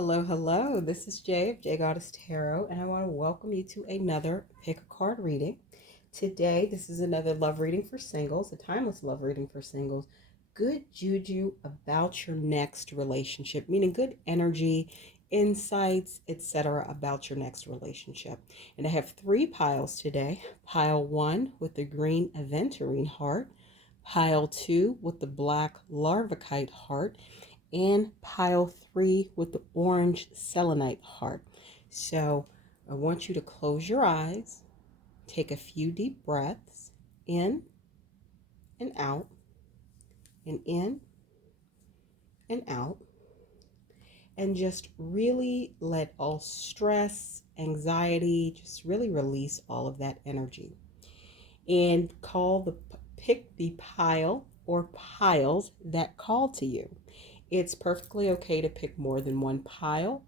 Hello, hello. This is Jay of j.goddess tarot, and I want to welcome you to another pick a card reading. Today, this is another love reading for singles, a timeless love reading for singles. Good juju about your next relationship, meaning good energy, insights, etc. about your next relationship. And I have three piles today. Pile 1 with the green Aventurine heart, pile 2 with the black Larvikite heart, and pile 3 with the orange Selenite heart. So I want you to close your eyes, take a few deep breaths in and out, and in and out, and just really let all stress, anxiety, just really release all of that energy. And pick the pile or piles that call to you. It's perfectly okay to pick more than one pile.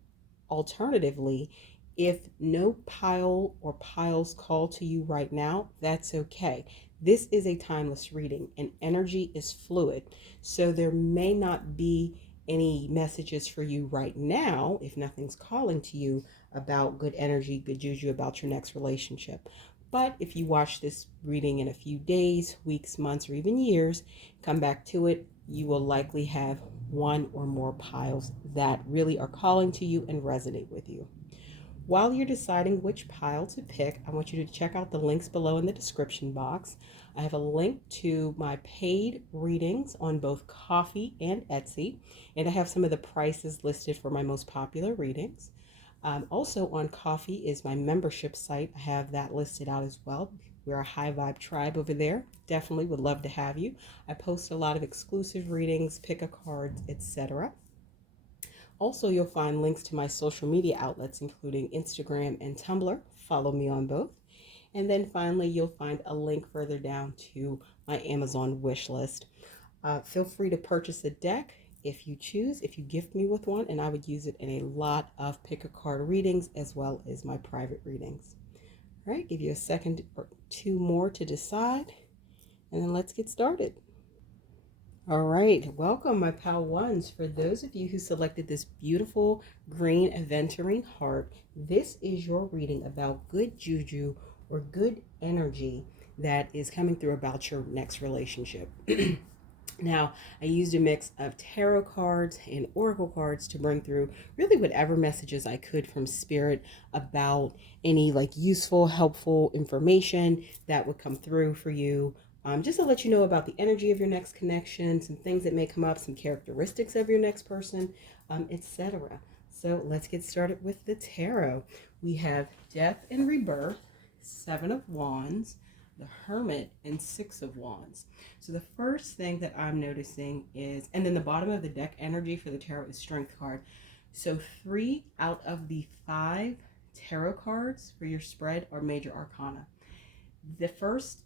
Alternatively, if no pile or piles call to you right now, that's okay. This is a timeless reading and energy is fluid. So there may not be any messages for you right now if nothing's calling to you about good energy, good juju about your next relationship. But if you watch this reading in a few days, weeks, months, or even years, come back to it, you will likely have one or more piles that really are calling to you and resonate with you. While you're deciding which pile to pick, I want you to check out the links below in the description box. I have a link to my paid readings on both Ko-fi and Etsy, and I have some of the prices listed for my most popular readings. Also on Ko-fi is my membership site. I have that listed out as well. We're a high vibe tribe over there. Definitely would love to have you. I post a lot of exclusive readings, pick a card, etc. Also, you'll find links to my social media outlets, including Instagram and Tumblr. Follow me on both. And then finally, you'll find a link further down to my Amazon wish list. Feel free to purchase a deck if you choose, if you gift me with one, and I would use it in a lot of pick a card readings as well as my private readings. All right, give you a second or two more to decide, and then let's get started. All right, welcome my pal ones. For those of you who selected this beautiful green Aventurine heart, this is your reading about good juju or good energy that is coming through about your next relationship. Now, I used a mix of tarot cards and oracle cards to bring through really whatever messages I could from spirit about any like useful, helpful information that would come through for you. Just to let you know about the energy of your next connection, some things that may come up, some characteristics of your next person, etc. So let's get started with the tarot. We have Death and Rebirth, Seven of Wands, the Hermit, and Six of Wands. So the first thing that I'm noticing is, and then the bottom of the deck energy for the tarot is Strength card. So 3 out of the 5 tarot cards for your spread are major arcana. The first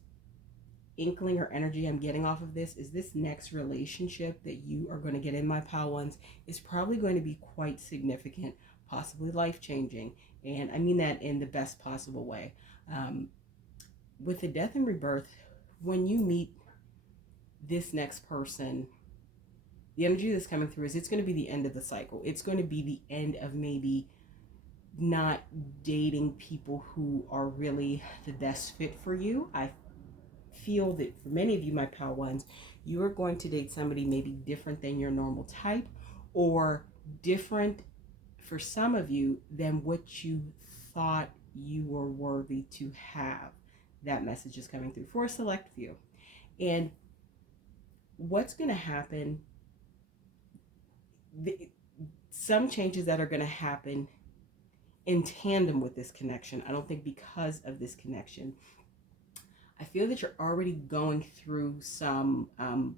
inkling or energy I'm getting off of this is this next relationship that you are going to get in, my pal ones, is probably going to be quite significant, possibly life-changing. And I mean that in the best possible way. With the Death and Rebirth, when you meet this next person, the energy that's coming through is it's going to be the end of the cycle. It's going to be the end of maybe not dating people who are really the best fit for you. I feel that for many of you, my pal ones, you are going to date somebody maybe different than your normal type, or different for some of you than what you thought you were worthy to have. That message is coming through for a select few. And what's going to happen, some changes that are going to happen in tandem with this connection. I don't think because of this connection. I feel that you're already going through some,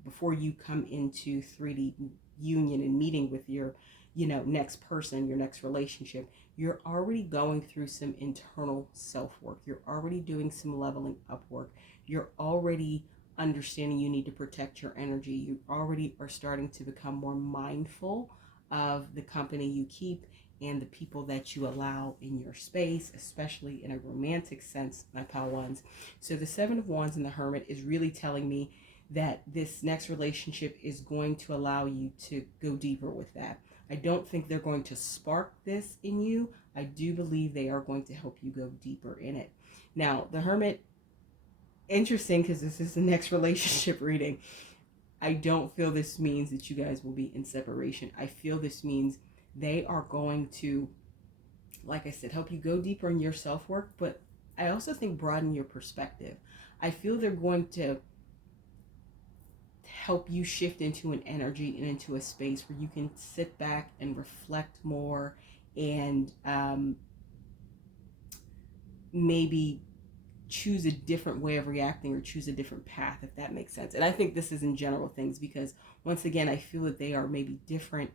before you come into 3D union and meeting with your, next person, your next relationship, you're already going through some internal self-work. You're already doing some leveling up work. You're already understanding you need to protect your energy. You already are starting to become more mindful of the company you keep and the people that you allow in your space, especially in a romantic sense, my pal ones. So the Seven of Wands and the Hermit is really telling me that this next relationship is going to allow you to go deeper with that. I don't think they're going to spark this in you. I do believe they are going to help you go deeper in it. Now, the Hermit, interesting because this is the next relationship reading. I don't feel this means that you guys will be in separation. I feel this means they are going to, like I said, help you go deeper in your self-work, but I also think broaden your perspective. I feel they're going to help you shift into an energy and into a space where you can sit back and reflect more and maybe choose a different way of reacting or choose a different path, if that makes sense. And I think this is in general things because, once again, I feel that they are maybe different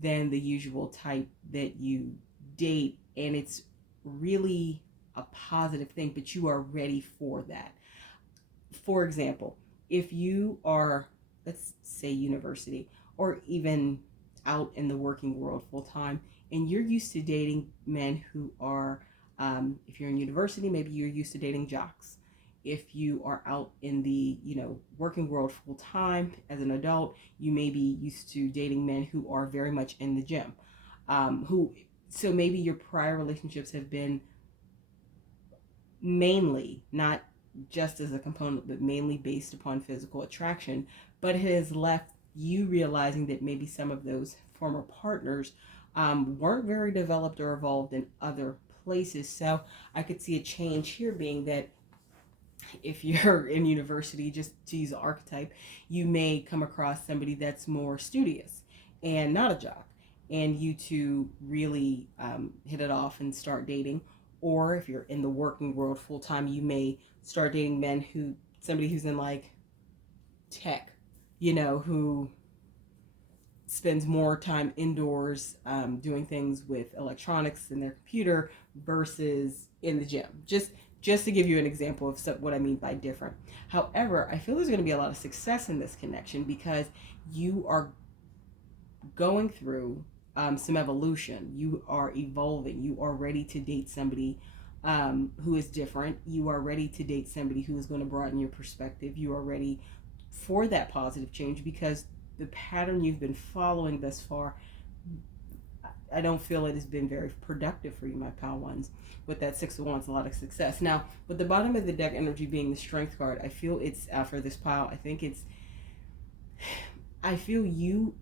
than the usual type that you date, and it's really a positive thing, but you are ready for that. For example, if you are, let's say, university or even out in the working world full time, and you're used to dating men who are, if you're in university, maybe you're used to dating jocks. If you are out in the, working world full time as an adult, you may be used to dating men who are very much in the gym. So maybe your prior relationships have been mainly, not just as a component, but mainly based upon physical attraction, but it has left you realizing that maybe some of those former partners weren't very developed or evolved in other places. So I could see a change here being that if you're in university, just to use an archetype, you may come across somebody that's more studious and not a jock, and you two really hit it off and start dating. Or if you're in the working world full time, you may start dating somebody who's in like tech, who spends more time indoors doing things with electronics in their computer versus in the gym. Just to give you an example of what I mean by different. However, I feel there's going to be a lot of success in this connection because you are going through some evolution. You are evolving. You are ready to date somebody who is different. You are ready to date somebody who is going to broaden your perspective. You are ready for that positive change because the pattern you've been following thus far, I don't feel it has been very productive for you, my pal ones. With that Six of Wands, a lot of success. Now, with the bottom of the deck energy being the Strength card, I feel it's, for this pile, I feel you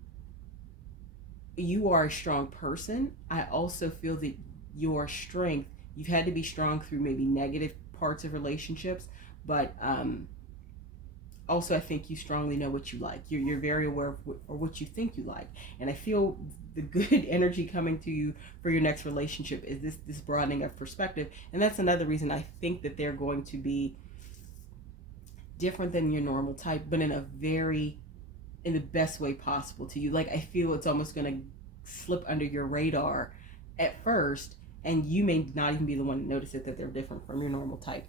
are a strong person. I also feel that your strength, you've had to be strong through maybe negative parts of relationships, but also I think you strongly know what you like. You're very aware of what you think you like. And I feel the good energy coming to you for your next relationship is this broadening of perspective. And that's another reason I think that they're going to be different than your normal type, but in the best way possible to you. Like, I feel it's almost going to slip under your radar at first, and you may not even be the one to notice it, that they're different from your normal type.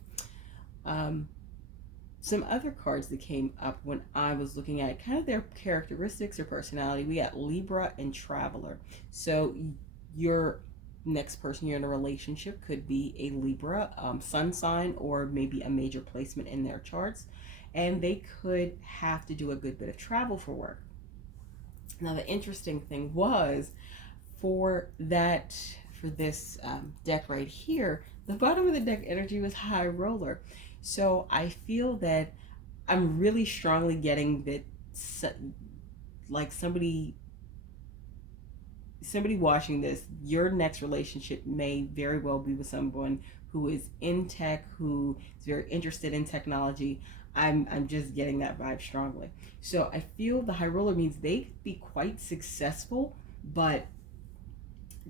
Some other cards that came up when I was looking at kind of their characteristics or personality, we got Libra and Traveler. So your next person you're in a relationship could be a Libra sun sign, or maybe a major placement in their charts, and they could have to do a good bit of travel for work. Now, the interesting thing was for this deck right here, the bottom of the deck energy was High Roller. So I feel that I'm really strongly getting that, like, somebody watching this, your next relationship may very well be with someone who is in tech, who is very interested in technology. I'm just getting that vibe strongly. So I feel the High Roller means they could be quite successful, but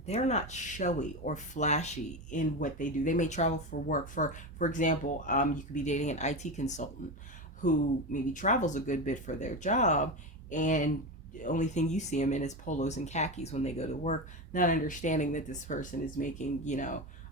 they're not showy or flashy in what they do. They may travel for work. For example, you could be dating an IT consultant who maybe travels a good bit for their job, and the only thing you see them in is polos and khakis when they go to work, not understanding that this person is making,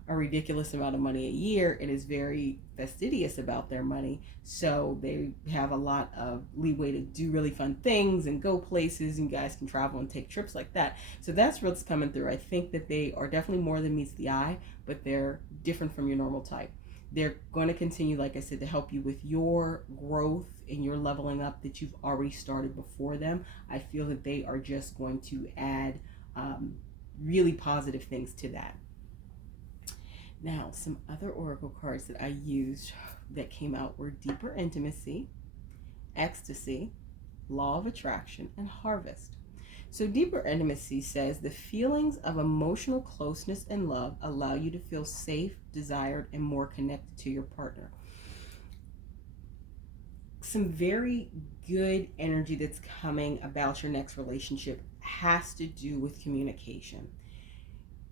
a ridiculous amount of money a year and is very fastidious about their money. So they have a lot of leeway to do really fun things and go places, and you guys can travel and take trips like that. So that's what's coming through. I think that they are definitely more than meets the eye, but they're different from your normal type. They're going to continue, like I said, to help you with your growth and your leveling up that you've already started before them. I feel that they are just going to add really positive things to that. Now, some other oracle cards that I used that came out were Deeper Intimacy, Ecstasy, Law of Attraction, and Harvest. So, Deeper Intimacy says the feelings of emotional closeness and love allow you to feel safe, desired, and more connected to your partner. Some very good energy that's coming about your next relationship has to do with communication.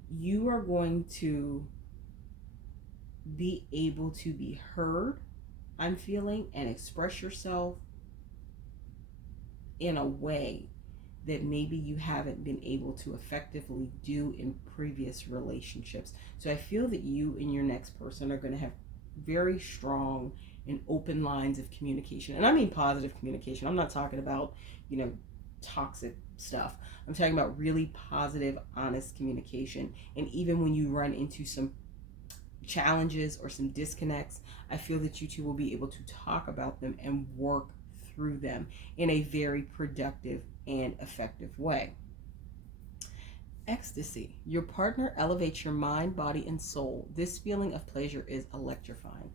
You are going to be able to be heard, I'm feeling, and express yourself in a way that maybe you haven't been able to effectively do in previous relationships. So I feel that you and your next person are going to have very strong and open lines of communication. And I mean positive communication. I'm not talking about, toxic stuff. I'm talking about really positive, honest communication. And even when you run into some challenges or some disconnects, I feel that you two will be able to talk about them and work through them in a very productive and effective way. Ecstasy. Your partner elevates your mind, body, and soul. This feeling of pleasure is electrifying.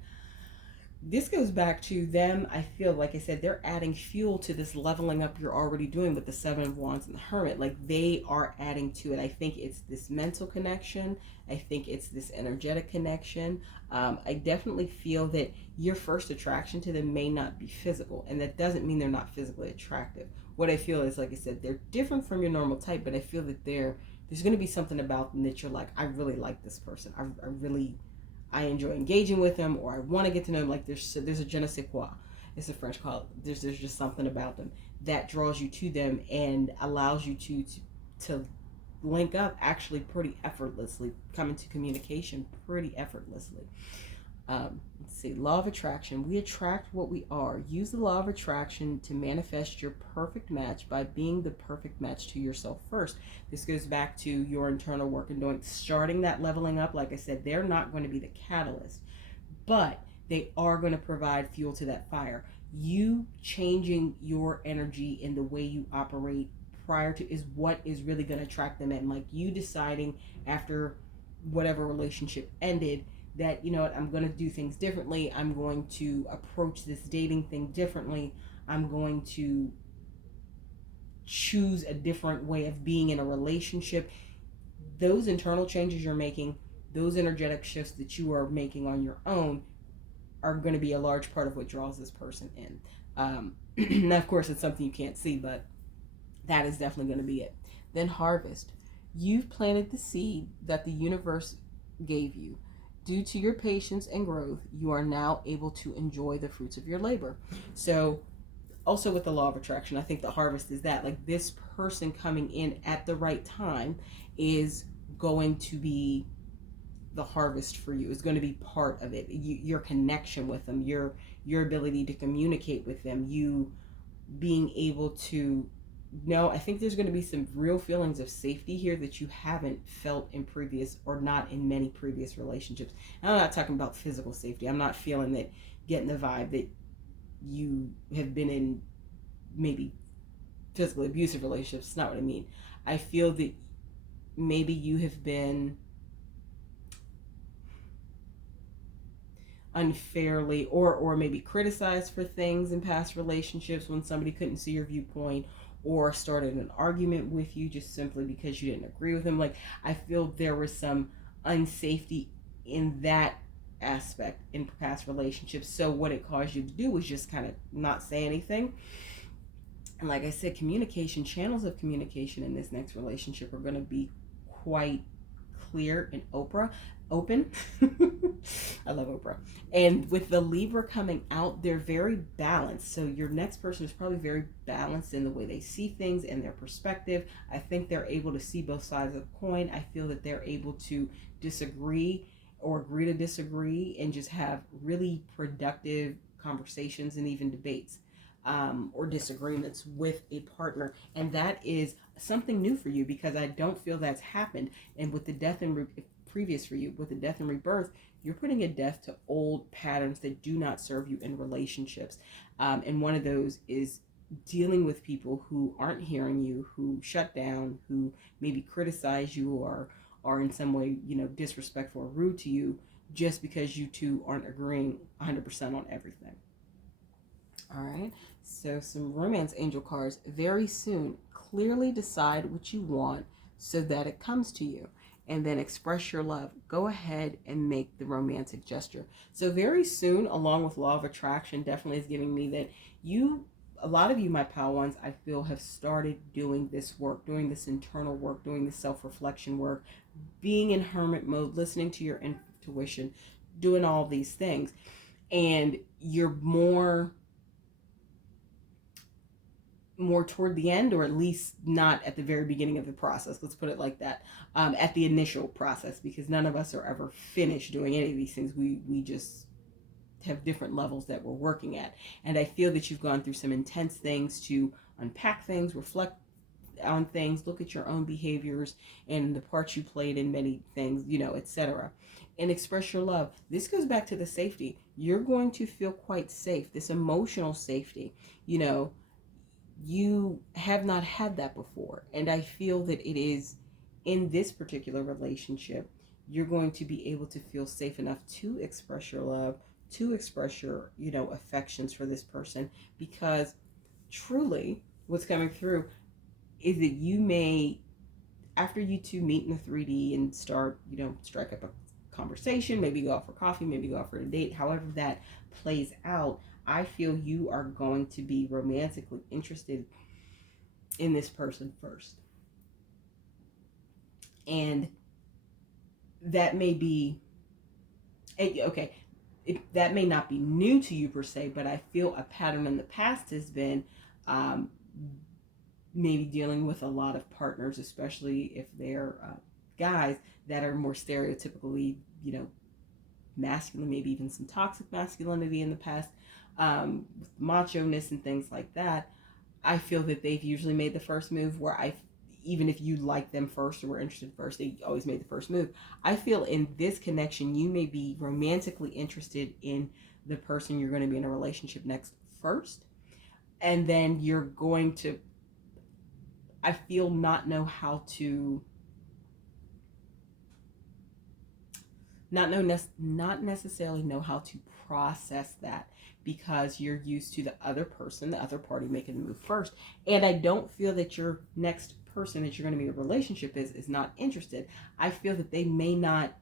This goes back to them. I feel, like I said, they're adding fuel to this leveling up you're already doing with the Seven of Wands and the Hermit. Like, they are adding to it. I think it's this mental connection. I think it's this energetic connection. I definitely feel that your first attraction to them may not be physical, and that doesn't mean they're not physically attractive. What I feel is, like I said, they're different from your normal type, but I feel that there's going to be something about them that you're like, I really like this person. I enjoy engaging with them, or I want to get to know them. Like, there's a je ne sais quoi. It's a French call. There's just something about them that draws you to them and allows you to link up actually pretty effortlessly, come into communication pretty effortlessly. Let's see, law of attraction. We attract what we are. Use the law of attraction to manifest your perfect match by being the perfect match to yourself first. This goes back to your internal work and starting that leveling up. Like I said, they're not going to be the catalyst, but they are going to provide fuel to that fire. You changing your energy in the way you operate prior to is what is really going to attract them in. Like, you deciding after whatever relationship ended that, you know what, I'm going to do things differently. I'm going to approach this dating thing differently. I'm going to choose a different way of being in a relationship. Those internal changes you're making, those energetic shifts that you are making on your own are going to be a large part of what draws this person in. Now, of course, it's something you can't see, but that is definitely going to be it. Then harvest. You've planted the seed that the universe gave you. Due to your patience and growth, you are now able to enjoy the fruits of your labor. So, also with the law of attraction, I think the harvest is that. Like, this person coming in at the right time is going to be the harvest for you. Is going to be part of it. Your connection with them, your ability to communicate with them, you being able to know. I think there's going to be some real feelings of safety here that you haven't felt in previous, or not in many previous relationships. And I'm not talking about physical safety. I'm not feeling that, getting the vibe that you have been in maybe physically abusive relationships. It's not what I mean. I feel that maybe you have been unfairly or maybe criticized for things in past relationships when somebody couldn't see your viewpoint, or started an argument with you just simply because you didn't agree with them. Like, I feel there was some unsafety in that aspect in past relationships. So what it caused you to do was just kind of not say anything. And like I said, channels of communication in this next relationship are going to be quite clear and open. I love Oprah. And with the Libra coming out, they're very balanced. So your next person is probably very balanced in the way they see things and their perspective. I think they're able to see both sides of the coin. I feel that they're able to disagree or agree to disagree and just have really productive conversations and even debates. Or disagreements with a partner. And that is something new for you, because I don't feel that's happened. And with the death and previous for you, with the death and rebirth, you're putting a death to old patterns that do not serve you in relationships. And one of those is dealing with people who aren't hearing you, who shut down, who maybe criticize you or are in some way, disrespectful or rude to you just because you two aren't agreeing 100% on everything. All right. So some romance angel cards. Very soon, clearly decide what you want so that it comes to you. And then express your love. Go ahead and make the romantic gesture. So very soon, along with law of attraction, definitely is giving me that a lot of you, my pal ones, I feel have started doing this work, doing this internal work, doing this self-reflection work, being in hermit mode, listening to your intuition, doing all these things. And you're more toward the end, or at least not at the very beginning of the process. Let's put it like that. At the initial process, because none of us are ever finished doing any of these things. We just have different levels that we're working at. And I feel that you've gone through some intense things to unpack things, reflect on things, look at your own behaviors and the parts you played in many things, etc. And express your love. This goes back to the safety. You're going to feel quite safe, this emotional safety. You have not had that before. And I feel that it is in this particular relationship, you're going to be able to feel safe enough to express your love, to express your, affections for this person, because truly what's coming through is that you may, after you two meet in the 3D and start, strike up a conversation, maybe go out for coffee, maybe go out for a date, however that plays out, I feel you are going to be romantically interested in this person first. And that may be, okay, that may not be new to you per se, but I feel a pattern in the past has been maybe dealing with a lot of partners, especially if they're guys that are more stereotypically, masculine, maybe even some toxic masculinity in the past, macho-ness and things like that. I feel that they've usually made the first move, where even if you like them first or were interested first, they always made the first move. I feel in this connection, you may be romantically interested in the person you're going to be in a relationship next first. And then you're going to, I feel, not necessarily know how to process that, because you're used to the other person, the other party making the move first. And I don't feel that your next person that you're going to be in a relationship is not interested. I feel that they may not,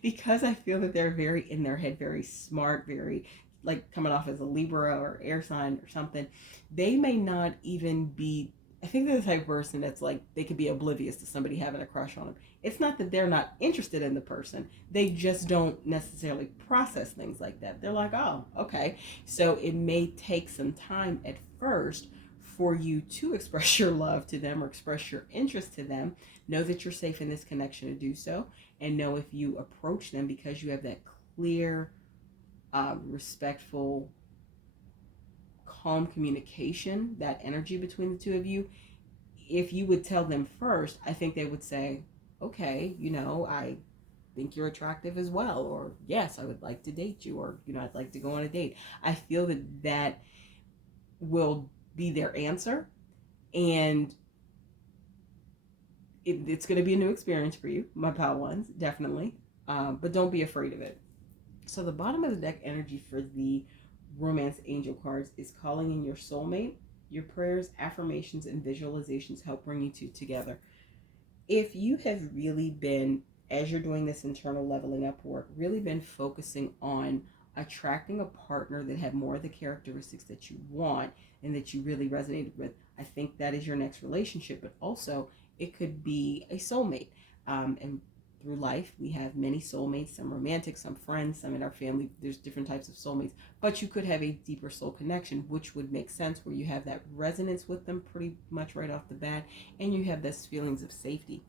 because I feel that they're very in their head, very smart, very like coming off as a Libra or air sign or something. They may not even be, I think they're the type of person that's like, they could be oblivious to somebody having a crush on them. It's not that they're not interested in the person. They just don't necessarily process things like that. They're like, oh, okay. So it may take some time at first for you to express your love to them or express your interest to them. Know that you're safe in this connection to do so. And know if you approach them, because you have that clear, respectful, calm communication, that energy between the two of you, if you would tell them first, I think they would say, okay, I think you're attractive as well, or yes, I would like to date you, or I'd like to go on a date. I feel that will be their answer, and it's going to be a new experience for you, my pal ones, definitely. But don't be afraid of it. So the bottom of the deck energy for the romance angel cards is calling in your soulmate. Your prayers, affirmations, and visualizations help bring you two together. If you have really been, as you're doing this internal leveling up work, really been focusing on attracting a partner that had more of the characteristics that you want and that you really resonated with, I think that is your next relationship. But also, it could be a soulmate. And through life, we have many soulmates, some romantic, some friends, some in our family. There's different types of soulmates. But you could have a deeper soul connection, which would make sense, where you have that resonance with them pretty much right off the bat, and you have those feelings of safety.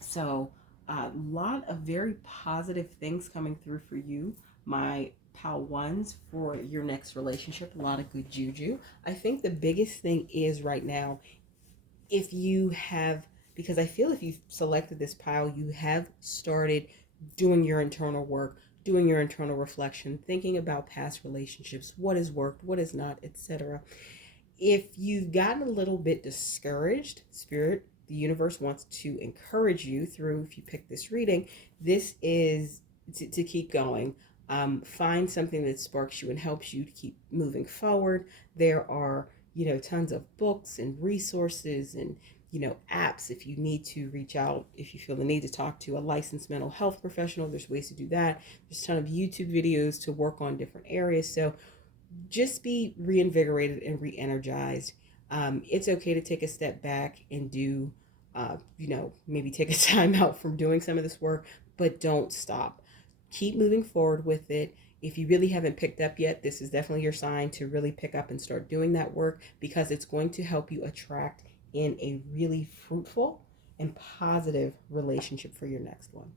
So a lot of very positive things coming through for you, my pal ones, for your next relationship. A lot of good juju. I think the biggest thing is right now, if you have, because I feel if you've selected this pile, you have started doing your internal work, doing your internal reflection, thinking about past relationships, what has worked, what has not, etc. If you've gotten a little bit discouraged, Spirit, the universe wants to encourage you through, if you pick this reading, this is to keep going. Find something that sparks you and helps you to keep moving forward. There are, tons of books and resources and, apps if you need to reach out, if you feel the need to talk to a licensed mental health professional. There's ways to do that. There's a ton of YouTube videos to work on different areas. So just be reinvigorated and re-energized. It's okay to take a step back and do, maybe take a time out from doing some of this work, but don't stop. Keep moving forward with it. If you really haven't picked up yet, this is definitely your sign to really pick up and start doing that work, because it's going to help you attract in a really fruitful and positive relationship for your next one.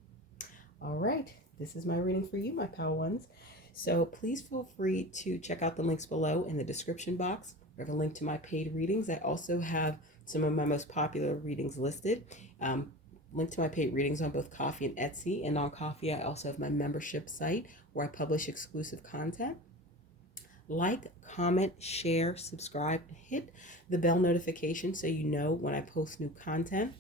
All right, this is my reading for you, my pal ones. So please feel free to check out the links below in the description box. I have a link to my paid readings. I also have some of my most popular readings listed. Link to my paid readings on both Ko-fi and Etsy. And on Ko-fi, I also have my membership site where I publish exclusive content. Like, comment, share, subscribe, and hit the bell notification so you know when I post new content.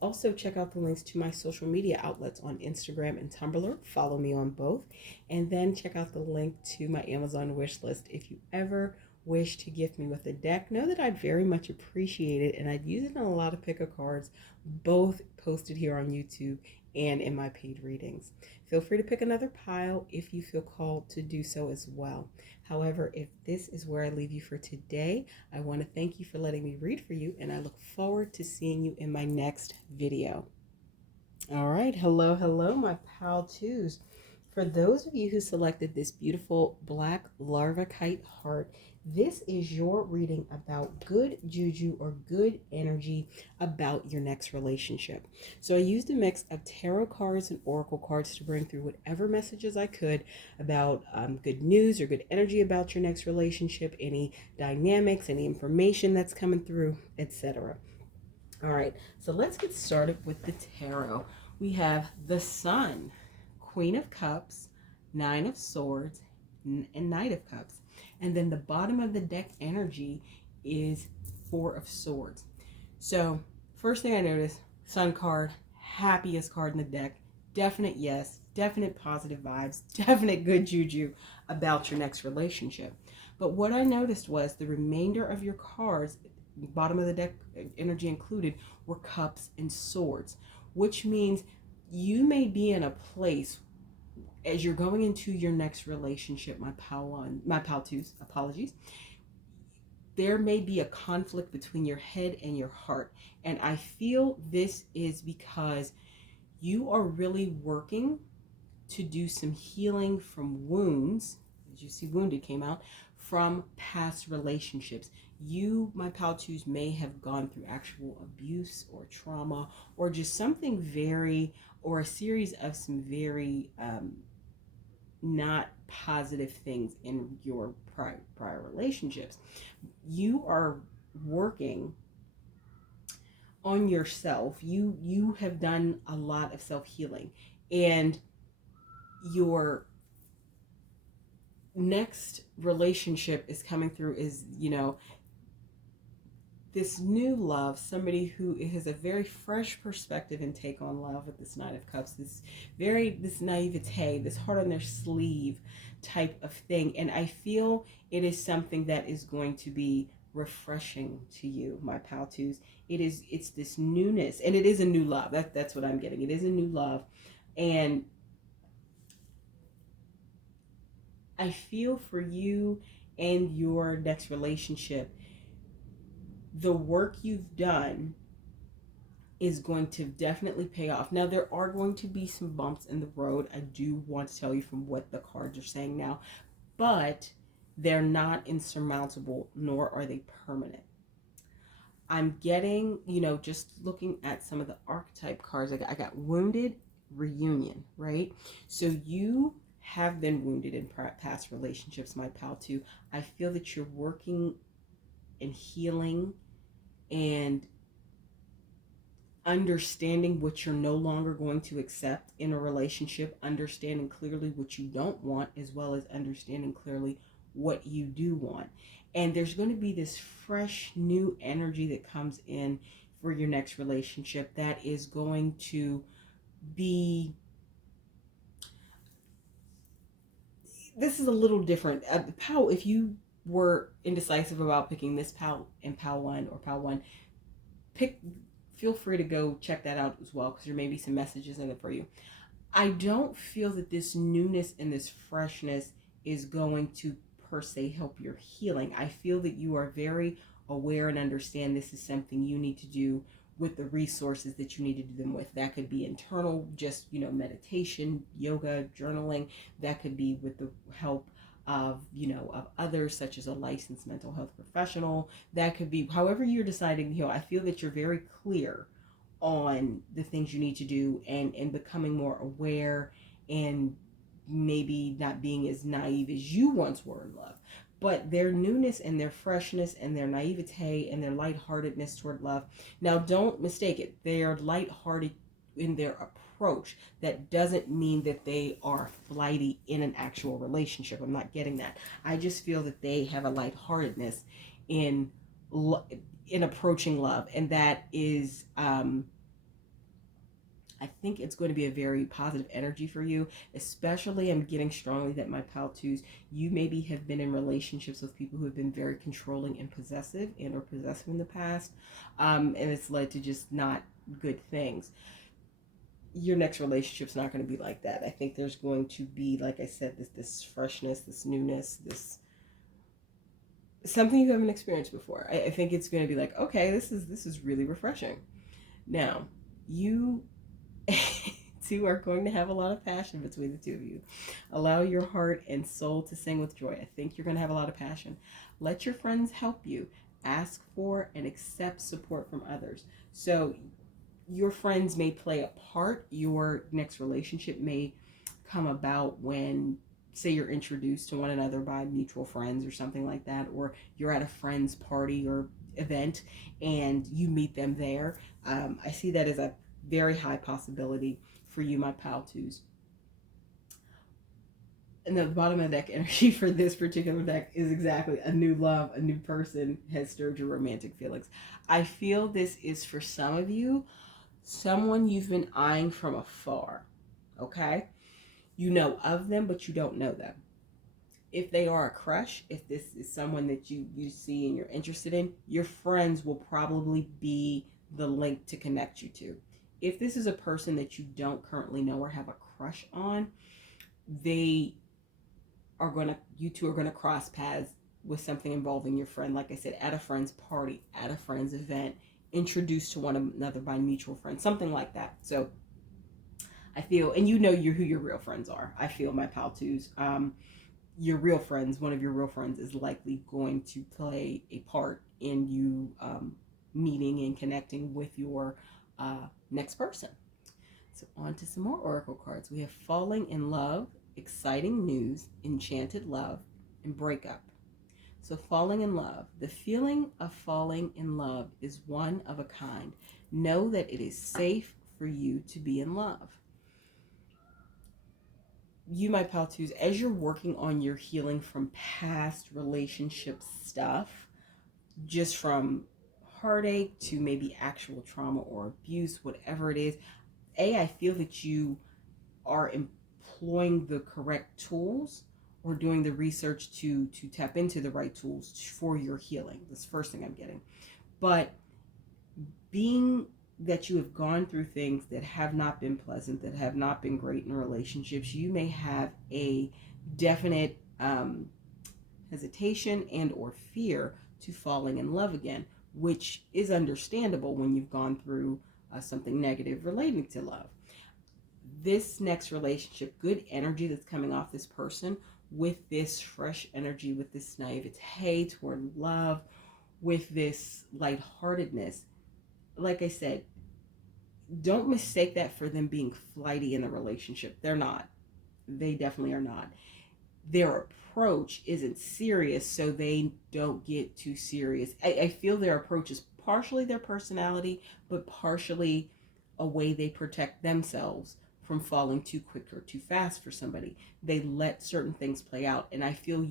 Also, check out the links to my social media outlets on Instagram and Tumblr. Follow me on both. And then check out the link to my Amazon wish list. If you ever wish to gift me with a deck, know that I'd very much appreciate it, and I'd use it in a lot of pick-a cards, both posted here on YouTube and in my paid readings. Feel free to pick another pile if you feel called to do so as well. However, if this is where I leave you for today, I want to thank you for letting me read for you, and I look forward to seeing you in my next video. All right, hello, my pal twos. For those of you who selected this beautiful black Larvikite heart, this is your reading about good juju or good energy about your next relationship. So I used a mix of tarot cards and oracle cards to bring through whatever messages I could about good news or good energy about your next relationship, any dynamics, any information that's coming through, etc. All right, so let's get started with the tarot. We have the Sun, Queen of Cups, Nine of Swords, and Knight of Cups. And then the bottom of the deck energy is Four of Swords. So first thing I noticed, Sun card, happiest card in the deck. Definite yes, definite positive vibes, definite good juju about your next relationship. But what I noticed was the remainder of your cards, bottom of the deck energy included, were cups and swords, which means you may be in a place as you're going into your next relationship, my pal twos, apologies. There may be a conflict between your head and your heart. And I feel this is because you are really working to do some healing from wounds. As you see, wounded came out from past relationships. You, my pal twos, may have gone through actual abuse or trauma or just something or a series of some very not positive things in your prior relationships. You are working on yourself. You have done a lot of self-healing, and your next relationship is coming through is, this new love, somebody who has a very fresh perspective and take on love with this Knight of Cups, this naivete, this heart on their sleeve type of thing. And I feel it is something that is going to be refreshing to you, my pal twos. It's this newness, and it is a new love. That's what I'm getting. It is a new love. And I feel for you and your next relationship, the work you've done is going to definitely pay off. Now, there are going to be some bumps in the road. I do want to tell you from what the cards are saying now, but they're not insurmountable, nor are they permanent. I'm getting, just looking at some of the archetype cards, I got wounded, reunion, right? So you have been wounded in past relationships, my pal too. I feel that you're working and healing and understanding what you're no longer going to accept in a relationship, understanding clearly what you don't want, as well as understanding clearly what you do want. And there's going to be this fresh new energy that comes in for your next relationship that is going to be, this is a little different. Pal, if you were indecisive about picking this pal and pal one or pal one, feel free to go check that out as well, because there may be some messages in it for you. I don't feel that this newness and this freshness is going to per se help your healing. I feel that you are very aware and understand this is something you need to do with the resources that you need to do them with. That could be internal, just, meditation, yoga, journaling. That could be with the help of, of others, such as a licensed mental health professional. That could be however you're deciding. I feel that you're very clear on the things you need to do, and becoming more aware, and maybe not being as naive as you once were in love. But their newness and their freshness and their naivete and their lightheartedness toward love. Now, don't mistake it. They are lighthearted in their approach. That doesn't mean that they are flighty in an actual relationship. I'm not getting that. I just feel that they have a lightheartedness in approaching love, and that is I think it's going to be a very positive energy for you. Especially, I'm getting strongly that my pal twos, you maybe have been in relationships with people who have been very controlling and possessive or possessive in the past, and it's led to just not good things. Your next relationship's not going to be like that. I think there's going to be, like I said, this freshness, this newness, this something you haven't experienced before. I think it's going to be like, okay, this is really refreshing. Now, you two are going to have a lot of passion between the two of you. Allow your heart and soul to sing with joy. I think you're going to have a lot of passion. Let your friends help you. Ask for and accept support from others. So your friends may play a part. Your next relationship may come about when, say, you're introduced to one another by mutual friends or something like that, or you're at a friend's party or event and you meet them there. I see that as a very high possibility for you, my pal twos. And the bottom of the deck energy for this particular deck is exactly a new love, a new person has stirred your romantic feelings. I feel this is for some of you, someone you've been eyeing from afar, okay? You know of them, but you don't know them. If they are a crush, if this is someone that you see and you're interested in, your friends will probably be the link to connect you to. If this is a person that you don't currently know or have a crush on, you two are gonna cross paths with something involving your friend. Like I said, at a friend's party, at a friend's event, introduced to one another by mutual friends, something like that. So I feel, and who your real friends are. I feel, my pal twos, your real friends, one of your real friends is likely going to play a part in you meeting and connecting with your next person. So on to some more oracle cards. We have falling in love, exciting news, enchanted love, and breakup. So falling in love. The feeling of falling in love is one of a kind. Know that it is safe for you to be in love. You, my pal twos, as you're working on your healing from past relationship stuff, just from heartache to maybe actual trauma or abuse, whatever it is, I feel that you are employing the correct tools or doing the research to tap into the right tools for your healing. That's the first thing I'm getting. But being that you have gone through things that have not been pleasant, that have not been great in relationships, you may have a definite hesitation and or fear to falling in love again, which is understandable when you've gone through something negative relating to love. This next relationship, good energy that's coming off this person, with this fresh energy, with this naivete toward love, with this lightheartedness. Like I said, don't mistake that for them being flighty in the relationship. They're not. They definitely are not. Their approach isn't serious, so they don't get too serious. I feel their approach is partially their personality, but partially a way they protect themselves from falling too quick or too fast for somebody. They let certain things play out, and I feel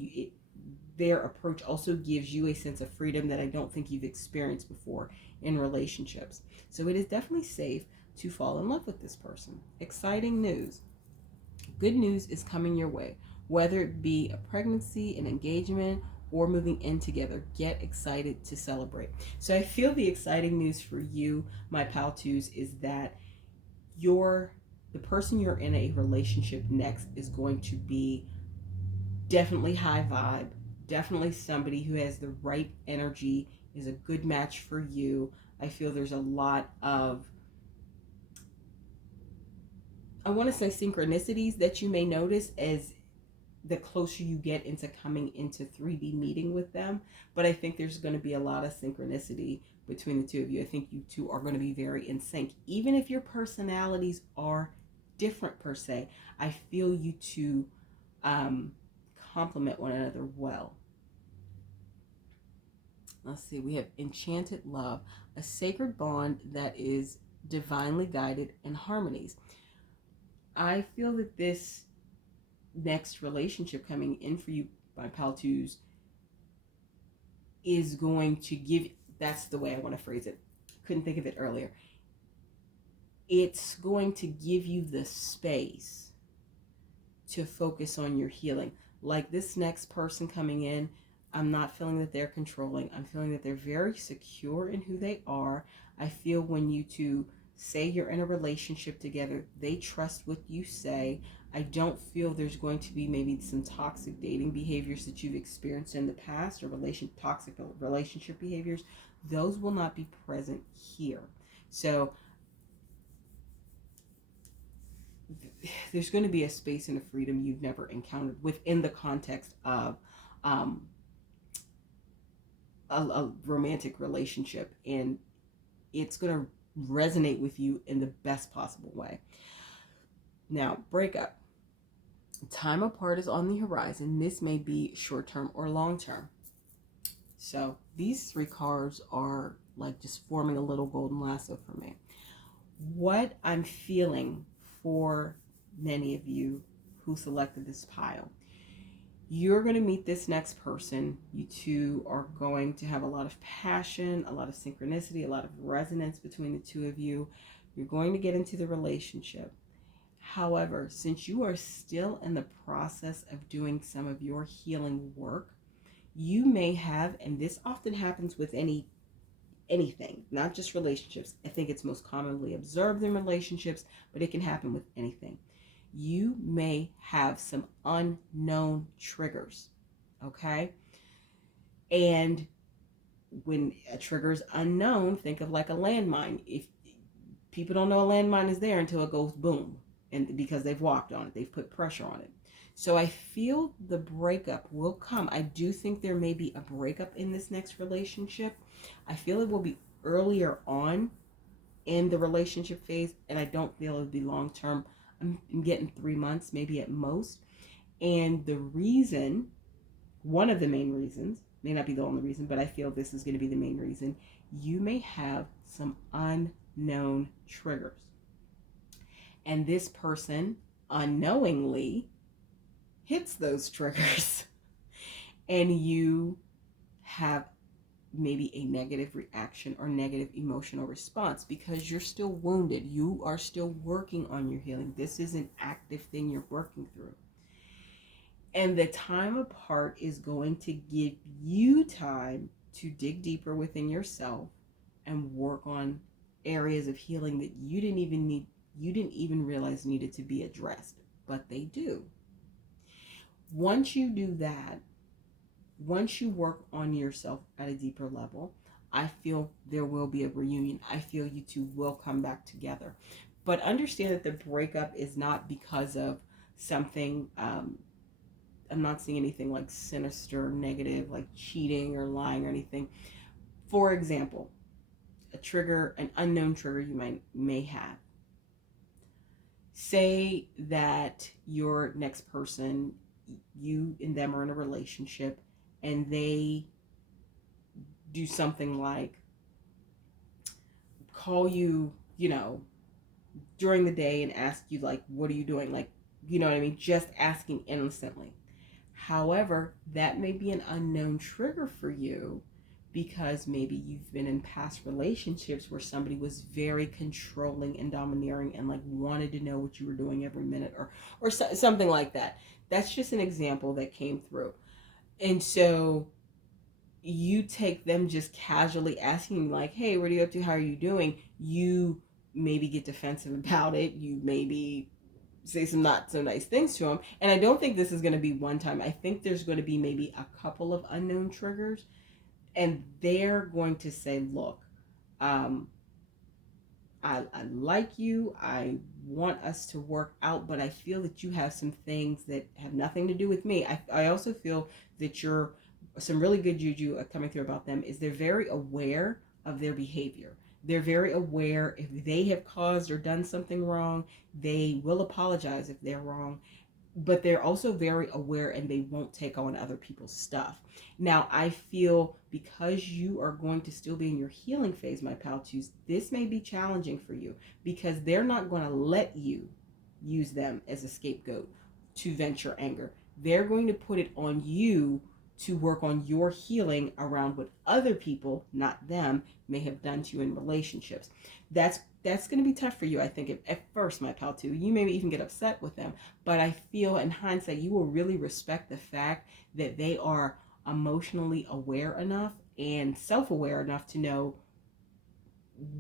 their approach also gives you a sense of freedom that I don't think you've experienced before in relationships. So it is definitely safe to fall in love with this person. Exciting news. Good news is coming your way, whether it be a pregnancy, an engagement, or moving in together. Get excited to celebrate. So I feel the exciting news for you, my pal twos, is that the person you're in a relationship next is going to be definitely high vibe, definitely somebody who has the right energy, is a good match for you. I feel there's a lot of, I want to say, synchronicities that you may notice as the closer you get into coming into 3D meeting with them. But I think there's going to be a lot of synchronicity between the two of you. I think you two are going to be very in sync. Even if your personalities are different per se, I feel you two complement one another well. Let's see, we have enchanted love, a sacred bond that is divinely guided and harmonies. I feel that this next relationship coming in for you, my pal twos, is going to give, that's the way I want to phrase it. Couldn't think of it earlier. It's going to give you the space to focus on your healing. Like this next person coming in, I'm not feeling that they're controlling. I'm feeling that they're very secure in who they are. I feel when you two say you're in a relationship together, they trust what you say. I don't feel there's going to be maybe some toxic dating behaviors that you've experienced in the past, or toxic relationship behaviors. Those will not be present here. So there's going to be a space and a freedom you've never encountered within the context of a romantic relationship, and it's going to resonate with you in the best possible way. Now, breakup. Time apart is on the horizon. This may be short-term or long-term. So these three cards are like just forming a little golden lasso for me. What I'm feeling for many of you who selected this pile, you're going to meet this next person. You two are going to have a lot of passion, a lot of synchronicity, a lot of resonance between the two of you. You're going to get into the relationship. However, since you are still in the process of doing some of your healing work, you may have, and this often happens with anything, not just relationships. I think it's most commonly observed in relationships, but it can happen with anything. You may have some unknown triggers, okay? And when a trigger is unknown, think of like a landmine. If people don't know a landmine is there until it goes boom, and because they've walked on it, they've put pressure on it. So I feel the breakup will come. I do think there may be a breakup in this next relationship. I feel it will be earlier on in the relationship phase, and I don't feel it'll be long term. I'm getting 3 months, maybe at most. And the reason, one of the main reasons, may not be the only reason, but I feel this is going to be the main reason, you may have some unknown triggers. And this person unknowingly hits those triggers. And you have maybe a negative reaction or negative emotional response because you're still wounded. You are still working on your healing. This is an active thing you're working through. And the time apart is going to give you time to dig deeper within yourself and work on areas of healing that you didn't even realize needed to be addressed, but they do. Once you do that, once you work on yourself at a deeper level, I feel there will be a reunion. I feel you two will come back together. But understand that the breakup is not because of something, I'm not seeing anything like sinister, negative, like cheating or lying or anything. For example, a trigger, an unknown trigger you may have. Say that your next person, you and them are in a relationship, and they do something like call you, during the day and ask you, like, what are you doing? Like, you know what I mean? Just asking innocently. However, that may be an unknown trigger for you because maybe you've been in past relationships where somebody was very controlling and domineering and like wanted to know what you were doing every minute, or something like that. That's just an example that came through. And so you take them just casually asking, like, hey, what are you up to? How are you doing? You maybe get defensive about it. You maybe say some not so nice things to them. And I don't think this is going to be one time. I think there's going to be maybe a couple of unknown triggers. And they're going to say, look, um, I like you. I want us to work out, but I feel that you have some things that have nothing to do with me. I also feel that you're some really good juju coming through about them is they're very aware of their behavior. They're very aware if they have caused or done something wrong, they will apologize if they're wrong, but they're also very aware and they won't take on other people's stuff. Now, I feel because you are going to still be in your healing phase, my pal twos, this may be challenging for you because they're not going to let you use them as a scapegoat to vent your anger. They're going to put it on you to work on your healing around what other people, not them, may have done to you in relationships. That's going to be tough for you, I think, at first, my pal too. You maybe even get upset with them, but I feel in hindsight, you will really respect the fact that they are emotionally aware enough and self-aware enough to know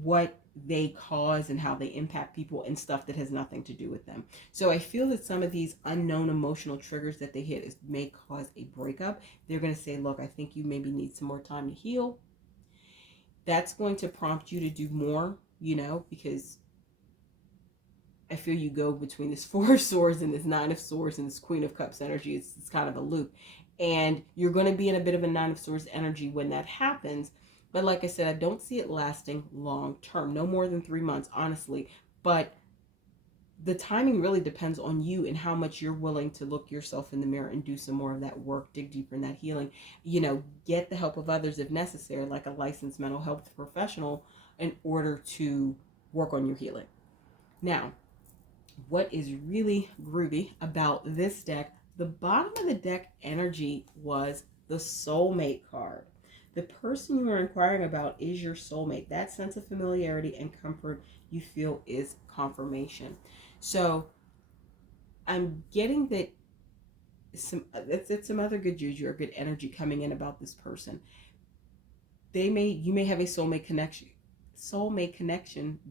what they cause and how they impact people and stuff that has nothing to do with them. So I feel that some of these unknown emotional triggers that they hit may cause a breakup. They're going to say, look, I think you maybe need some more time to heal. That's going to prompt you to do more, because I feel you go between this Four of Swords and this Nine of Swords and this Queen of Cups energy. It's kind of a loop. And you're going to be in a bit of a Nine of Swords energy when that happens. But like I said, I don't see it lasting long term. No more than 3 months, honestly. But the timing really depends on you and how much you're willing to look yourself in the mirror and do some more of that work, dig deeper in that healing. Get the help of others if necessary, like a licensed mental health professional, in order to work on your healing. Now, what is really groovy about this deck, the bottom of the deck energy was the soulmate card. The person you are inquiring about is your soulmate. That sense of familiarity and comfort you feel is confirmation. So I'm getting that that's some other good juju or good energy coming in about this person. You may have a soulmate connection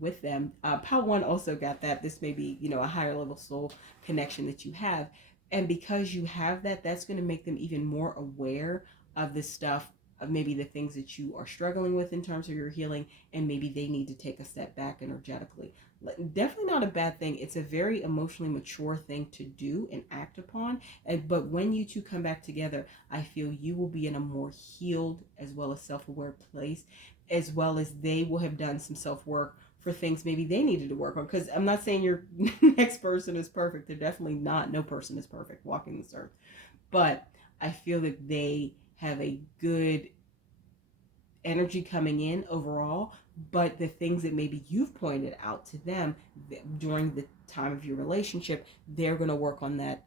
with them. Pal one also got that. This may be, a higher level soul connection that you have. And because you have that, that's going to make them even more aware of the stuff, of maybe the things that you are struggling with in terms of your healing, and maybe they need to take a step back energetically. Definitely not a bad thing. It's a very emotionally mature thing to do and act upon. But when you two come back together, I feel you will be in a more healed as well as self-aware place, as well as they will have done some self-work for things maybe they needed to work on. Because I'm not saying your next person is perfect. They're definitely not. No person is perfect walking this earth. But I feel that they have a good energy coming in overall, but the things that maybe you've pointed out to them during the time of your relationship, they're going to work on that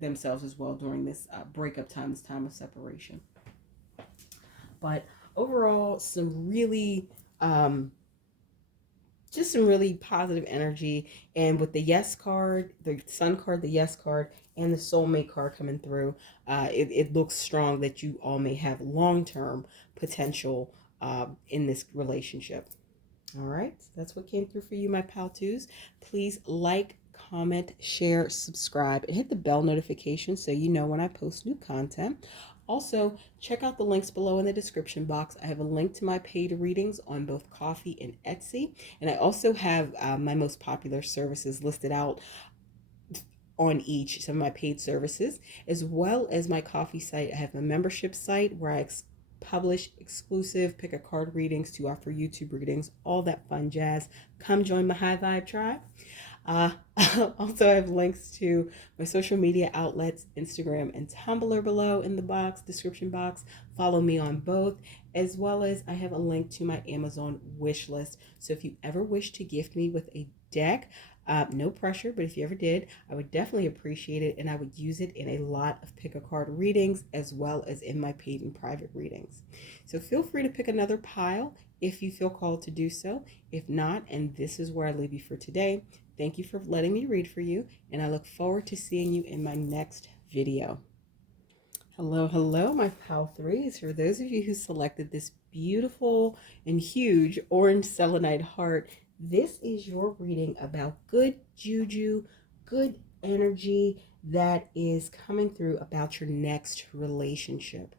themselves as well during this breakup time, this time of separation. But overall, just some really positive energy. And with the yes card, the sun card, the yes card, and the soulmate card coming through, it looks strong that you all may have long-term potential in this relationship. All right, that's what came through for you, my pal twos. Please like, comment, share, subscribe, and hit the bell notification so you know when I post new content. Also, check out the links below in the description box. I have a link to my paid readings on both Ko-fi and Etsy. And I also have my most popular services listed out on each, some of my paid services, as well as my Ko-fi site. I have a membership site where I publish exclusive pick a card readings to offer YouTube readings, all that fun jazz. Come join my High Vibe tribe. Also, I have links to my social media outlets, Instagram and Tumblr below in the description box. Follow me on both, as well as I have a link to my Amazon wish list. So if you ever wish to gift me with a deck. No pressure, but if you ever did, I would definitely appreciate it, and I would use it in a lot of pick a card readings as well as in my paid and private readings. So feel free to pick another pile if you feel called to do so. If not, and this is where I leave you for today, thank you for letting me read for you, and I look forward to seeing you in my next video. Hello, hello, my pal threes. For those of you who selected this beautiful and huge orange selenite heart, this is your reading about good juju, good energy that is coming through about your next relationship.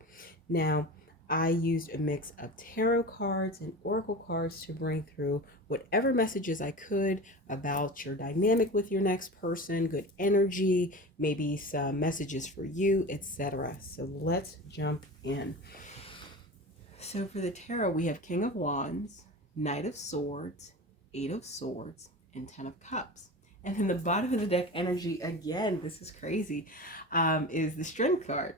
Now, I used a mix of tarot cards and oracle cards to bring through whatever messages I could about your dynamic with your next person, good energy, maybe some messages for you, etc. So let's jump in. So for the tarot, we have King of Wands, Knight of Swords, Eight of Swords, and Ten of Cups. And then the bottom of the deck energy, again, this is crazy, is the Strength card.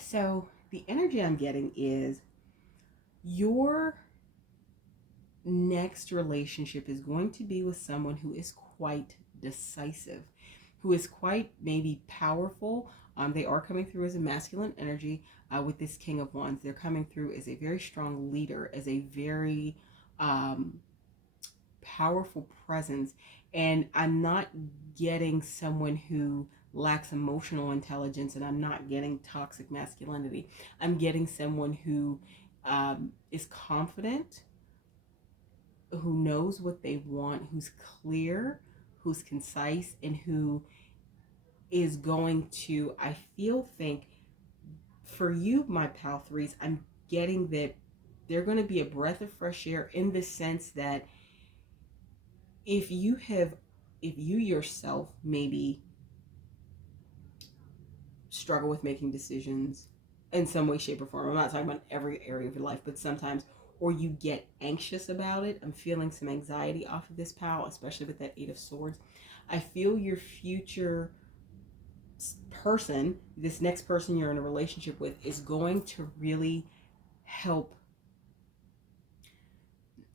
So the energy I'm getting is your next relationship is going to be with someone who is quite decisive, who is quite maybe powerful. They are coming through as a masculine energy with this King of Wands. They're coming through as a very strong leader, as a very powerful presence. And I'm not getting someone who lacks emotional intelligence, and I'm not getting toxic masculinity. I'm getting someone who is confident, who knows what they want, who's clear, who's concise, and who is going to, I think, for you, my pal threes, I'm getting that they're going to be a breath of fresh air in the sense that if you yourself maybe struggle with making decisions in some way, shape, or form, I'm not talking about every area of your life, but sometimes, or you get anxious about it. I'm feeling some anxiety off of this pal, especially with that Eight of Swords. I feel your future person, this next person you're in a relationship with, is going to really help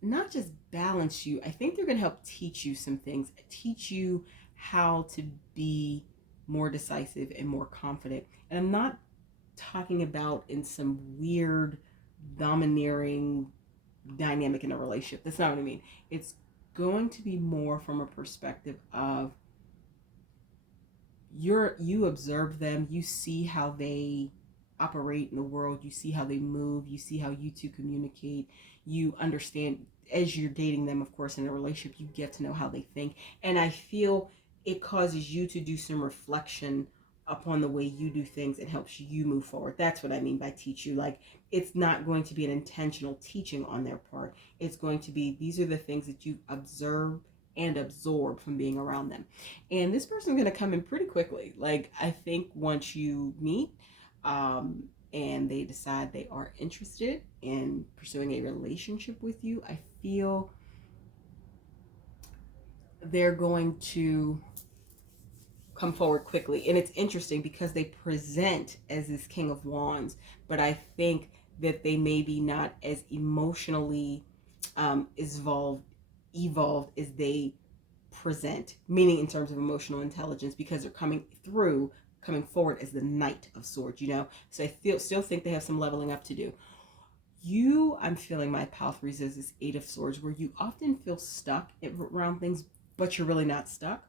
not just balance you. I think they're going to help teach you some things, teach you how to be more decisive and more confident. And I'm not talking about in some weird domineering dynamic in a relationship. That's not what I mean. It's going to be more from a perspective of you observe them, you see how they operate in the world, you see how they move, you see how you two communicate, you understand as you're dating them, of course, in a relationship, you get to know how they think. And I feel it causes you to do some reflection upon the way you do things and helps you move forward. That's what I mean by teach you. Like, it's not going to be an intentional teaching on their part. It's going to be, these are the things that you observe and absorb from being around them. And this person's going to come in pretty quickly. Like, I think once you meet and they decide they are interested in pursuing a relationship with you, I feel they're going to come forward quickly. And it's interesting because they present as this King of Wands, but I think that they may be not as emotionally evolved as they present, meaning in terms of emotional intelligence, because they're coming forward as the Knight of Swords, So I still think they have some leveling up to do. I'm feeling my pal threes as this Eight of Swords, where you often feel stuck around things, but you're really not stuck.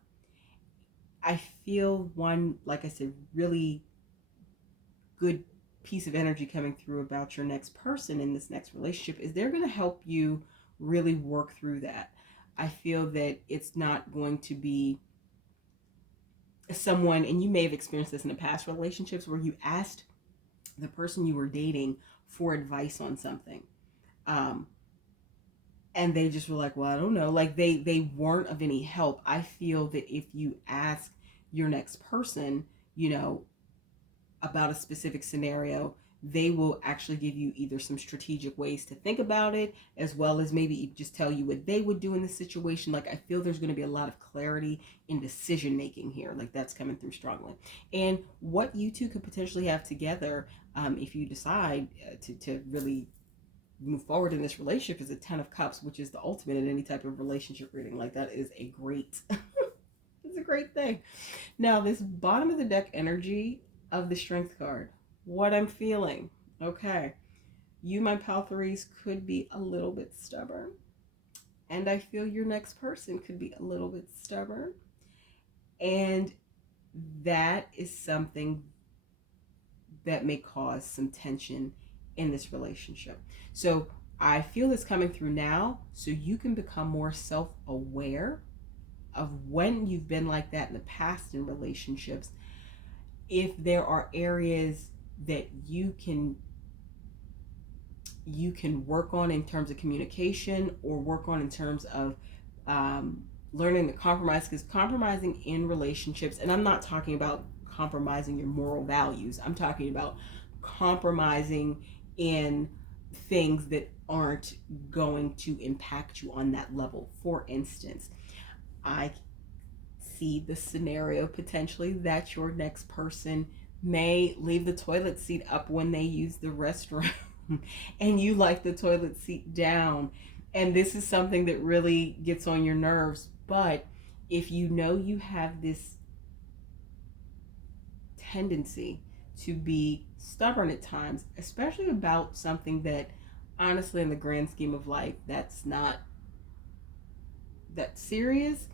I feel one, like I said, really good piece of energy coming through about your next person in this next relationship is they're going to help you really work through that. I feel that it's not going to be someone, and you may have experienced this in the past relationships, where you asked the person you were dating for advice on something. And they just were like, well, I don't know. Like they weren't of any help. I feel that if you ask your next person, about a specific scenario, they will actually give you either some strategic ways to think about it, as well as maybe just tell you what they would do in the situation. Like, I feel there's going to be a lot of clarity in decision making here. Like, that's coming through strongly. And what you two could potentially have together, if you decide to really move forward in this relationship is the 10 of Cups, which is the ultimate in any type of relationship reading. Like, that is a great, it's a great thing. Now, this bottom of the deck energy of the Strength card, what I'm feeling, okay, you, my pal threes, could be a little bit stubborn. And I feel your next person could be a little bit stubborn. And that is something that may cause some tension in this relationship. So I feel this coming through now, so you can become more self-aware of when you've been like that in the past in relationships. If there are areas that you can work on in terms of communication, or work on in terms of learning to compromise, because compromising in relationships, and I'm not talking about compromising your moral values, I'm talking about compromising in things that aren't going to impact you on that level. For instance, I see the scenario potentially that your next person may leave the toilet seat up when they use the restroom and you like the toilet seat down, and this is something that really gets on your nerves. But if you know you have this tendency to be stubborn at times, especially about something that honestly in the grand scheme of life that's not that serious,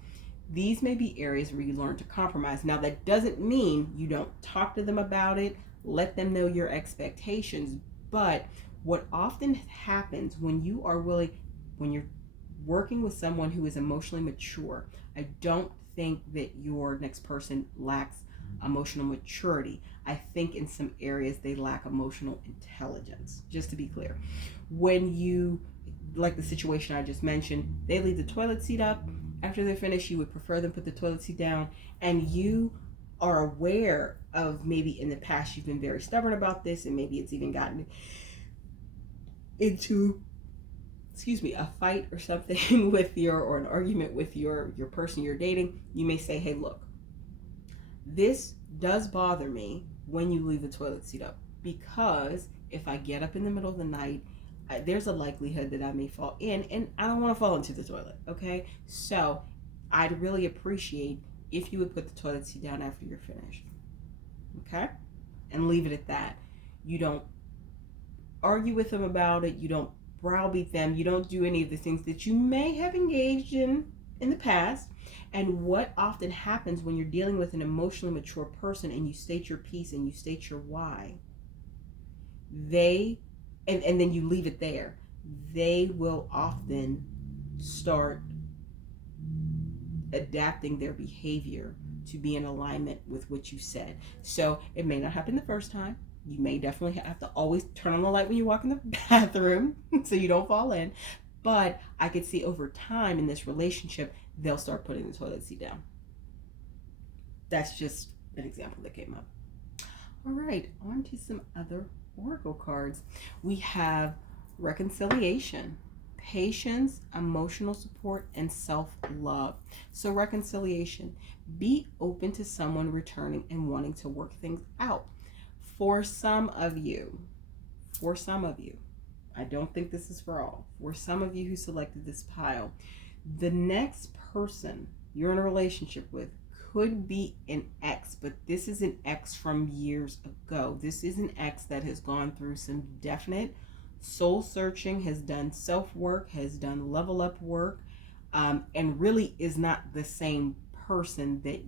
these may be areas where you learn to compromise. Now, that doesn't mean you don't talk to them about it, let them know your expectations. But what often happens when you're working with someone who is emotionally mature, I don't think that your next person lacks emotional maturity. I think in some areas they lack emotional intelligence, just to be clear. When you, like the situation I just mentioned, they leave the toilet seat up. After they're finished, you would prefer them put the toilet seat down, and you are aware of maybe in the past you've been very stubborn about this, and maybe it's even gotten into a fight or something with or an argument with your person you're dating. You may say, hey, look, this does bother me when you leave the toilet seat up, because if I get up in the middle of the night, there's a likelihood that I may fall in, and I don't want to fall into the toilet, okay? So I'd really appreciate if you would put the toilet seat down after you're finished, okay? And leave it at that. You don't argue with them about it. You don't browbeat them. You don't do any of the things that you may have engaged in the past. And what often happens when you're dealing with an emotionally mature person and you state your piece and you state your why, and then you leave it there, they will often start adapting their behavior to be in alignment with what you said. So it may not happen the first time. You may definitely have to always turn on the light when you walk in the bathroom so you don't fall in. But I could see over time in this relationship, they'll start putting the toilet seat down. That's just an example that came up. All right, on to some other oracle cards. We have reconciliation, patience, emotional support, and self-love. So reconciliation, be open to someone returning and wanting to work things out. For some of you, I don't think this is for all. For some of you who selected this pile, the next person you're in a relationship with could be an ex, but this is an ex from years ago. This is an ex that has gone through some definite soul searching, has done self-work, has done level up work, and really is not the same person that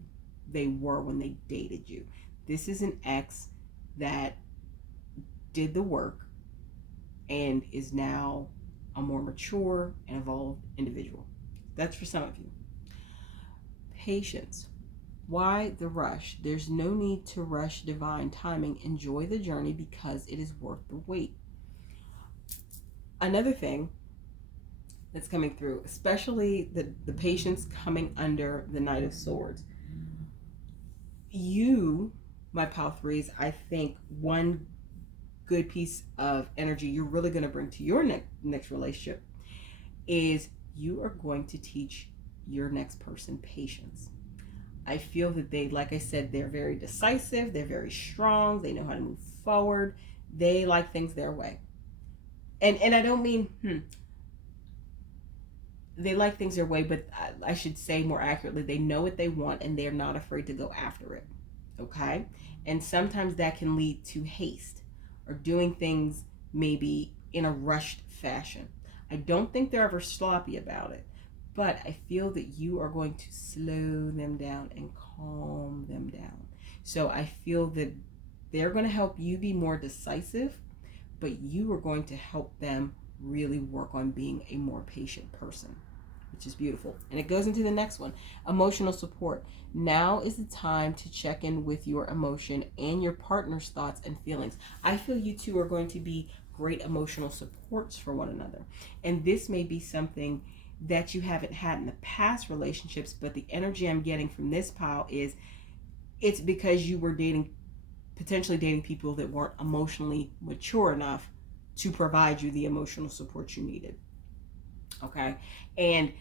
they were when they dated you. This is an ex that did the work and is now a more mature and evolved individual. That's for some of you. Patience. Why the rush? There's no need to rush divine timing. Enjoy the journey because it is worth the wait. Another thing that's coming through, especially the patience coming under the Knight of Swords. You, my pal threes, I think one good piece of energy you're really going to bring to your next relationship is you are going to teach your next person patience. I feel that they, like I said, they're very decisive, they're very strong, they know how to move forward, they like things their way. And I don't mean they like things their way, but I should say more accurately, they know what they want and they're not afraid to go after it. Okay? And sometimes that can lead to haste or doing things maybe in a rushed fashion. I don't think they're ever sloppy about it, but I feel that you are going to slow them down and calm them down. So I feel that they're going to help you be more decisive, but you are going to help them really work on being a more patient person, which is beautiful. And it goes into the next one, emotional support. Now is the time to check in with your emotion and your partner's thoughts and feelings. I feel you two are going to be great emotional supports for one another. And this may be something that you haven't had in the past relationships, but the energy I'm getting from this pile is it's because you were potentially dating people that weren't emotionally mature enough to provide you the emotional support you needed. Okay. And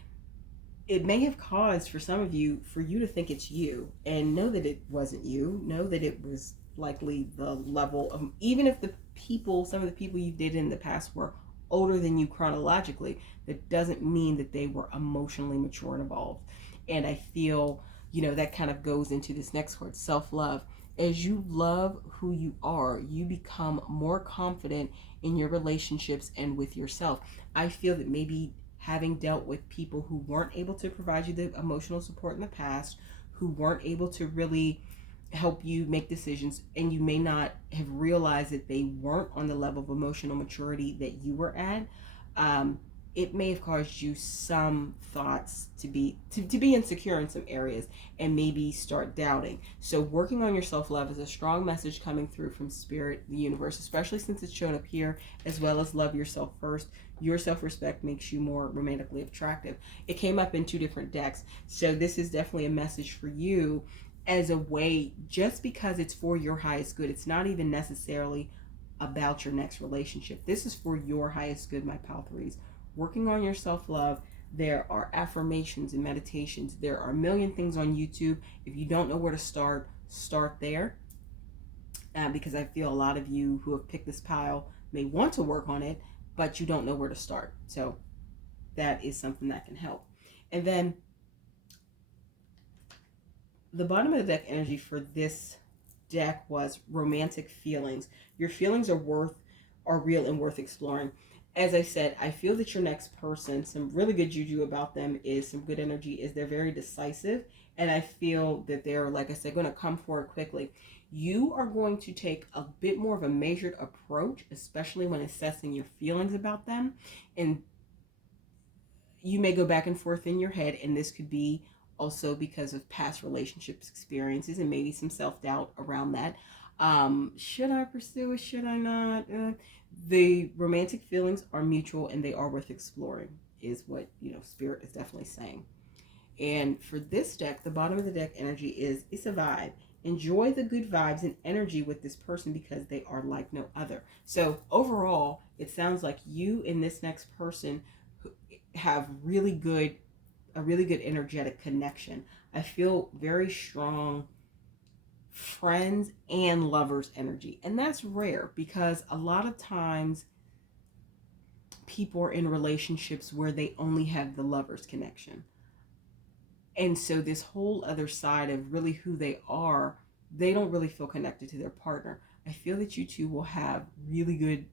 it may have caused for some of you for you to think it's you and know that it wasn't you. Know that it was likely the level of, even if some of the people you dated in the past were older than you chronologically, that doesn't mean that they were emotionally mature and evolved. And I feel, that kind of goes into this next word, self-love. As you love who you are, you become more confident in your relationships and with yourself. I feel that maybe having dealt with people who weren't able to provide you the emotional support in the past, who weren't able to really help you make decisions, and you may not have realized that they weren't on the level of emotional maturity that you were at. um, it may have caused you some thoughts to be insecure in some areas and maybe start doubting. So working on your self-love is a strong message coming through from spirit, the universe, especially since it's shown up here, as well as love yourself first. Your self-respect makes you more romantically attractive. It came up in two different decks, so this is definitely a message for you as a way, just because it's for your highest good. It's not even necessarily about your next relationship. This is for your highest good, my pal threes. Working on your self-love. There are affirmations and meditations. There are a million things on YouTube. If you don't know where to start there. Because I feel a lot of you who have picked this pile may want to work on it, but you don't know where to start. So that is something that can help. And then the bottom of the deck energy for this deck was romantic feelings. Your feelings are real and worth exploring. As I said, I feel that your next person, some really good juju about them is some good energy, is they're very decisive. And I feel that they're, like I said, going to come forward quickly. You are going to take a bit more of a measured approach, especially when assessing your feelings about them. And you may go back and forth in your head, and this could be also because of past relationships experiences and maybe some self-doubt around that. Should I pursue it? Should I not? The romantic feelings are mutual and they are worth exploring, is what spirit is definitely saying. And for this deck, the bottom of the deck energy is, it's a vibe. Enjoy the good vibes and energy with this person because they are like no other. So overall, it sounds like you and this next person have a really good energetic connection. I feel very strong friends and lovers energy. And that's rare because a lot of times people are in relationships where they only have the lovers connection. And so this whole other side of really who they are, they don't really feel connected to their partner. I feel that you two will have really good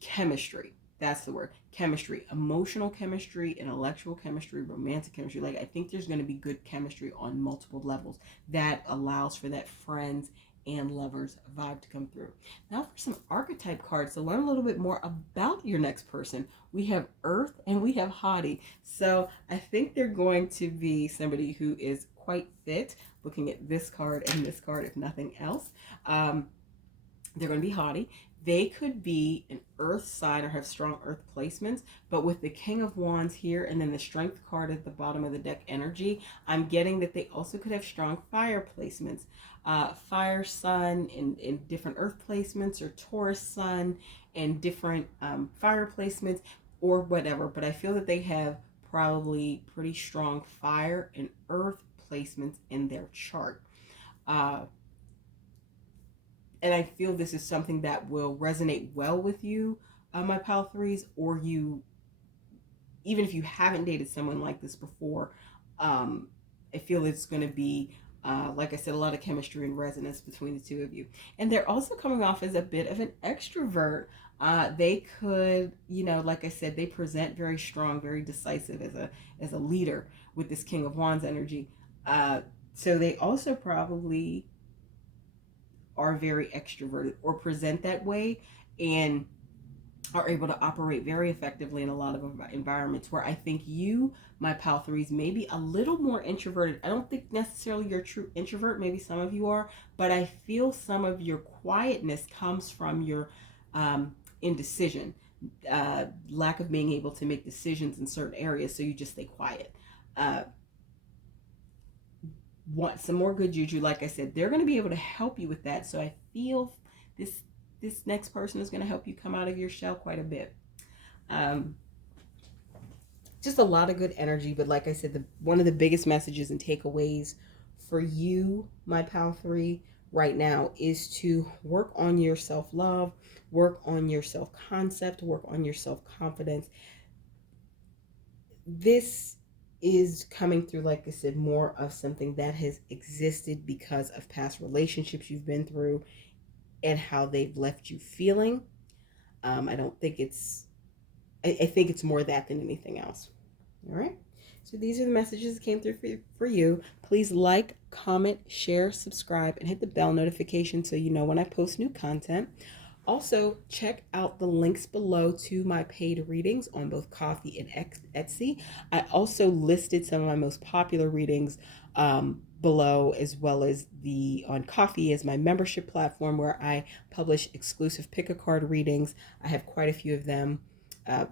chemistry. That's the word. Chemistry. Emotional chemistry, intellectual chemistry, romantic chemistry. Like, I think there's going to be good chemistry on multiple levels that allows for that friends and lovers vibe to come through. Now for some archetype cards to learn a little bit more about your next person. We have Earth and we have Hottie. So I think they're going to be somebody who is quite fit, looking at this card and this card, if nothing else. They're going to be Hottie. They could be an earth sign or have strong earth placements, but with the King of Wands here and then the Strength card at the bottom of the deck energy, I'm getting that they also could have strong fire placements. Fire sun in different earth placements, or Taurus sun and different fire placements, or whatever. But I feel that they have probably pretty strong fire and earth placements in their chart. And I feel this is something that will resonate well with you, my pile threes, or you, even if you haven't dated someone like this before, I feel it's going to be, like I said, a lot of chemistry and resonance between the two of you. And they're also coming off as a bit of an extrovert. They could, you know, like I said, they present very strong, very decisive as a leader with this King of Wands energy. So they also probably are very extroverted or present that way, and are able to operate very effectively in a lot of environments where I think you, my pal threes, may be a little more introverted. I don't think necessarily you're a true introvert. Maybe some of you are, but I feel some of your quietness comes from your indecision, lack of being able to make decisions in certain areas. So you just stay quiet. Uh, want some more good juju, like I said, they're going to be able to help you with that. So I feel this this next person is going to help you come out of your shell quite a bit. Um, just a lot of good energy, but like I said, one of the biggest messages and takeaways for you, my pal three, right now is to work on your self-love, work on your self-concept, work on your self-confidence. This is coming through, like I said, more of something that has existed because of past relationships you've been through and how they've left you feeling. I don't think it's, I think it's more that than anything else. All right. So these are the messages that came through for you. Please like, comment, share, subscribe, and hit the bell notification so you know when I post new content. Also, check out the links below to my paid readings on both Ko-fi and Etsy. I also listed some of my most popular readings below, as well as the on Ko-fi as my membership platform where I publish exclusive pick a card readings. I have quite a few of them.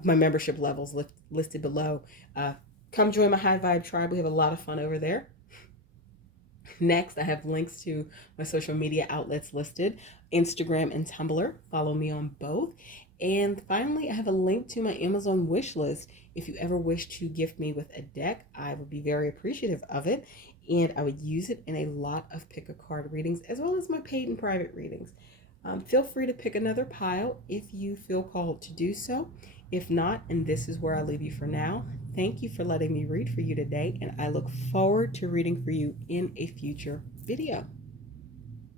My membership levels listed below. Come join my High Vibe tribe. We have a lot of fun over there. Next, I have links to my social media outlets listed, Instagram and Tumblr. Follow me on both. And finally, I have a link to my Amazon wish list. If you ever wish to gift me with a deck, I would be very appreciative of it. And I would use it in a lot of pick a card readings, as well as my paid and private readings. Feel free to pick another pile if you feel called to do so. If not, and this is where I leave you for now, thank you for letting me read for you today, and I look forward to reading for you in a future video.